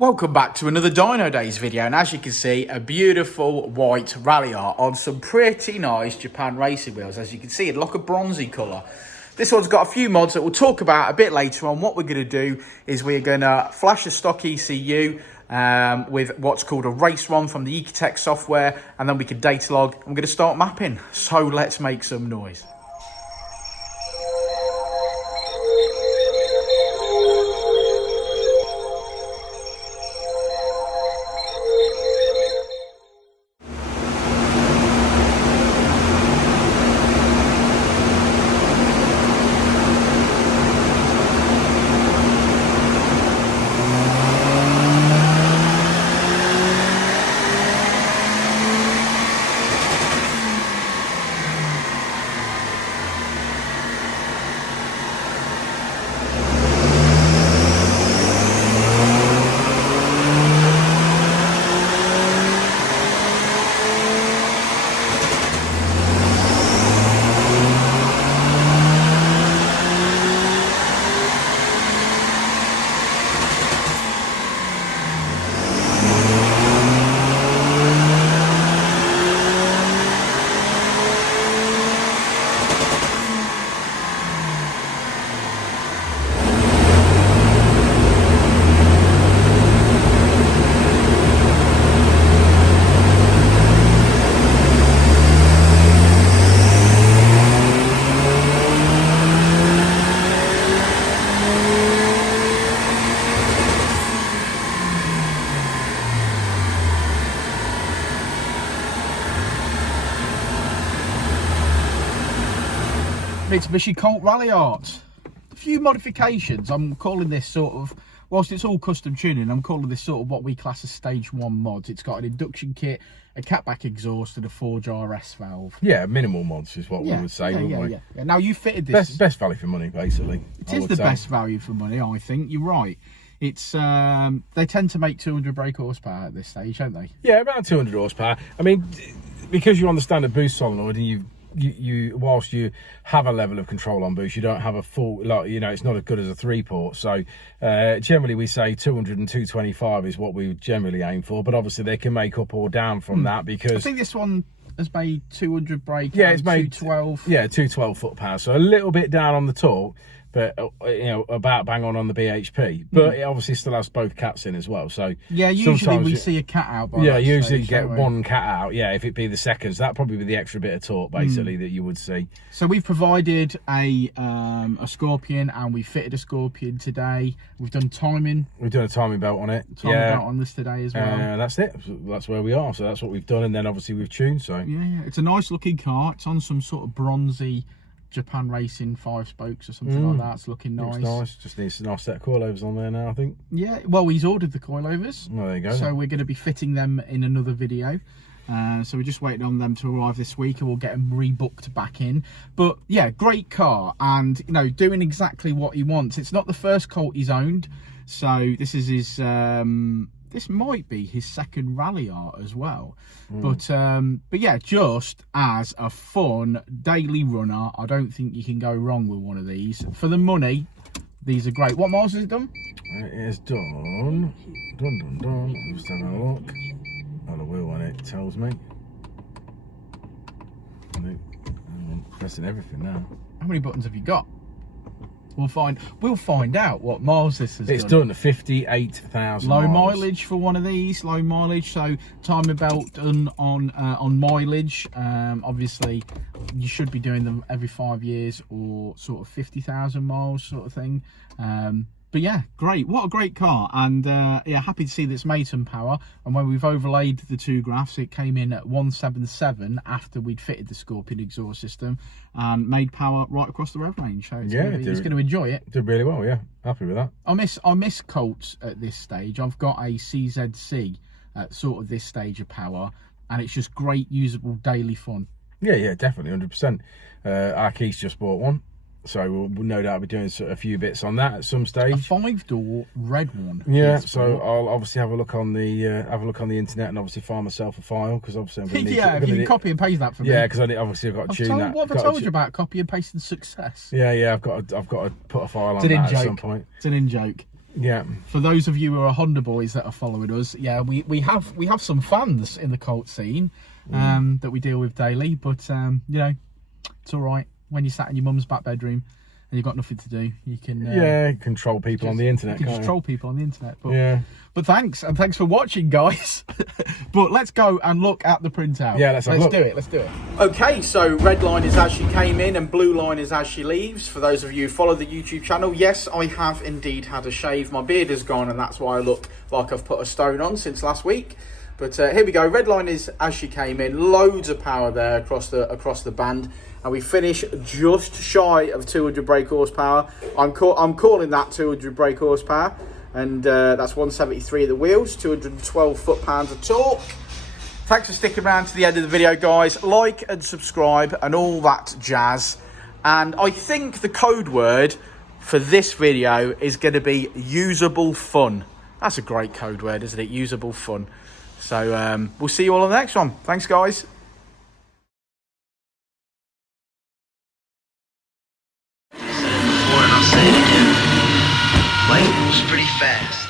Welcome back to another Dynodaze video, and as you can see, a beautiful white Ralliart on some pretty nice Japan racing wheels. As you can see, it's like a bronzy colour. This one's got a few mods that we'll talk about a bit later on. What we're going to do is we're going to flash a stock ECU with what's called a race ROM from the EcuTek software, and then we can data log, and we're going to start mapping. So let's make some noise. Mitsubishi Colt Ralliart. A few modifications. I'm calling this sort of, whilst it's all custom tuning, I'm calling this sort of what we class as stage 1 mods. It's got an induction kit, a catback exhaust, and a forge RS valve. Yeah, minimal mods is what we would say, wouldn't we? Yeah. Now you fitted this. Best value for money, basically. It is the best value for money, I think. You're right. It's they tend to make 200 brake horsepower at this stage, don't they? Yeah, around 200 horsepower. I mean, because you're on the standard boost solenoid and you whilst you have a level of control on boost, you don't have a full, like, you know, it's not as good as a 3-port. So generally we say 200 and 225 is what we generally aim for, but obviously they can make up or down from that, because I think this one has made 200 brake. Yeah, it's made 212. Yeah, 212 foot power, so a little bit down on the torque, but you know, about bang on the BHP. But it obviously still has both cats in as well. So yeah, usually we see a cat out. By usually get one cat out. Yeah, if it be the seconds, that probably be the extra bit of torque basically that you would see. So we've provided a Scorpion, and we fitted a Scorpion today. We've done timing. We've done a timing belt on it. Timing belt on this today as well. That's it. That's where we are. So that's what we've done, and then obviously we've tuned. So yeah, it's a nice looking car. It's on some sort of bronzy Japan Racing 5 spokes or something like that. It's looking nice. Looks nice. Just needs a nice set of coilovers on there now, I think. Yeah, well, he's ordered the coilovers. Well, there you go. So we're going to be fitting them in another video. So we're just waiting on them to arrive this week, and we'll get them rebooked back in. But yeah, great car, and you know, doing exactly what he wants. It's not the first Colt he's owned, so this is his this might be his second Ralliart as well. But yeah, just as a fun daily runner, I don't think you can go wrong with one of these. For the money, these are great. What miles has it done? It is done. Done. Just having a look. On the wheel on it tells me. I'm pressing everything now. How many buttons have you got? We'll find out what miles this has done. It's done 58,000 low miles. mileage for one of these, low mileage. So timing belt done on mileage. Obviously you should be doing them every 5 years, or sort of 50,000 miles sort of thing. But yeah, great. What a great car. And yeah, happy to see that it's made some power. And when we've overlaid the two graphs, it came in at 177 after we'd fitted the Scorpion exhaust system, and made power right across the rev range. So it's he's going to enjoy it. Did really well, yeah. Happy with that. I miss Colts at this stage. I've got a CZC at sort of this stage of power, and it's just great, usable daily fun. Yeah, definitely, 100%. Our Keith's just bought one. So we'll no doubt be doing a few bits on that at some stage. A 5-door red one. Yeah, so I'll obviously have a look on the internet, and obviously find myself a file, because obviously I'm going to need if you can copy and paste that for me. Yeah, because obviously I've got to tune that. What have I told you about copy and pasting success? Yeah, I've got to put a file on that at some point. It's an in-joke. Yeah. For those of you who are Honda boys that are following us, yeah, we have some fans in the Colt scene that we deal with daily, but you know, it's all right when you're sat in your mum's back bedroom and you've got nothing to do. You can control people on the internet. You can just troll people on the internet. But, yeah. But thanks, and thanks for watching, guys. But let's go and look at the printout. Yeah, let's do it. Let's do it. Okay, so red line is as she came in and blue line is as she leaves. For those of you who follow the YouTube channel, yes, I have indeed had a shave. My beard is gone, and that's why I look like I've put a stone on since last week. But here we go. Red line is as she came in. Loads of power there across the band, and we finish just shy of 200 brake horsepower. I'm calling that 200 brake horsepower. And that's 173 at the wheels, 212 foot-pounds of torque. Thanks for sticking around to the end of the video, guys. Like and subscribe and all that jazz. And I think the code word for this video is going to be usable fun. That's a great code word, isn't it? Usable fun. So we'll see you all on the next one. Thanks, guys. Said it before and I'll say it again. Life moves pretty fast.